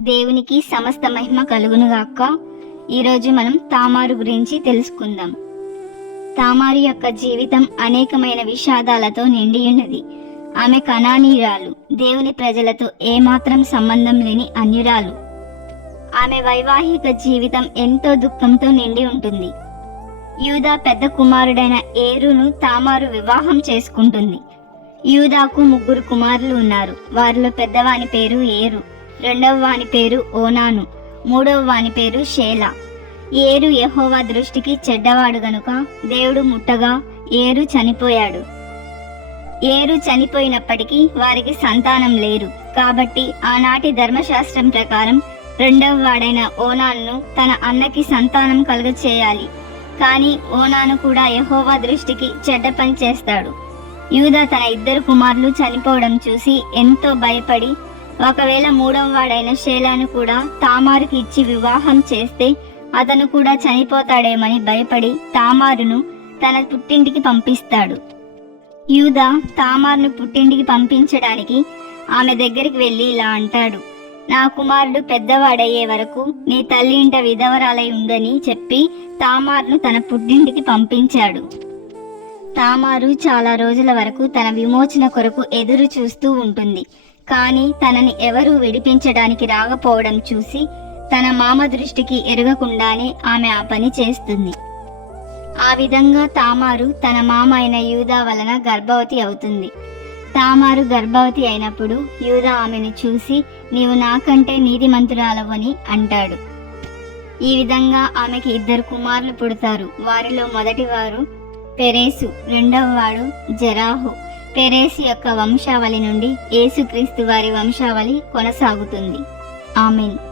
దేవునికి సమస్త మహిమ కలుగునుగాక. ఈరోజు మనం తామారు గురించి తెలుసుకుందాం. తామారు యొక్క జీవితం అనేకమైన విషాదాలతో నిండి ఉన్నది ఆమె కణానీయురాలు దేవుని ప్రజలతో ఏమాత్రం సంబంధం లేని అన్యురాలు. ఆమె వైవాహిక జీవితం ఎంతో దుఃఖంతో నిండి ఉంటుంది. యూదా పెద్ద కుమారుడైన ఏరును తామారు వివాహం చేసుకుంటుంది. యూదాకు ముగ్గురు కుమారులు ఉన్నారు. వారిలో పెద్దవాని పేరు ఏరు. రెండవ వాని పేరు ఓనాను మూడవ వాని పేరు షేలా. ఏరు యహోవా దృష్టికి చెడ్డవాడు గనుక దేవుడు ముట్టగా ఏరు చనిపోయాడు. ఏరు చనిపోయినప్పటికీ వారికి సంతానం లేరు కాబట్టి ఆనాటి ధర్మశాస్త్రం ప్రకారం రెండవ వాడైన ఓనాన్ను తన అన్నకి సంతానం కలుగ చేయాలి. కానీ ఓనాను కూడా యహోవా దృష్టికి చెడ్డ పని చేస్తాడు. యూదా తన ఇద్దరు కుమారులు చనిపోవడం చూసి ఎంతో భయపడి ఒకవేళ మూడవ వాడైన శేలాను కూడా తామారుకి ఇచ్చి వివాహం చేస్తే అతను కూడా చనిపోతాడేమని భయపడి తామారును తన పుట్టింటికి పంపిస్తాడు. యూదా తామారును పుట్టింటికి పంపించడానికి ఆమె దగ్గరికి వెళ్ళి ఇలా అంటాడు నా కుమారుడు పెద్దవాడయ్యే వరకు నీ తల్లి ఇంట విధవరాలై ఉందని చెప్పి తామారును తన పుట్టింటికి పంపించాడు. తామారు చాలా రోజుల వరకు తన విమోచన కొరకు ఎదురు చూస్తూ ఉంటుంది. కానీ తనని ఎవరూ విడిపించడానికి రాకపోవడం చూసి తన మామ దృష్టికి ఎరగకుండానే ఆమె ఆ పని చేస్తుంది. ఆ విధంగా తామారు తన మామ అయిన యూదా వలన గర్భవతి అవుతుంది. తామారు గర్భవతి అయినప్పుడు యూదా ఆమెను చూసి నీవు నాకంటే నీతిమంతురాలవని అంటాడు. ఈ విధంగా ఆమెకి ఇద్దరు కుమారులు పుడతారు. వారిలో మొదటివారు పెరేసు రెండవ వాడు జరాహు. పెరేసు యొక్క వంశావళి నుండి యేసుక్రీస్తు వారి వంశావళి కొనసాగుతుంది. ఆమెన్.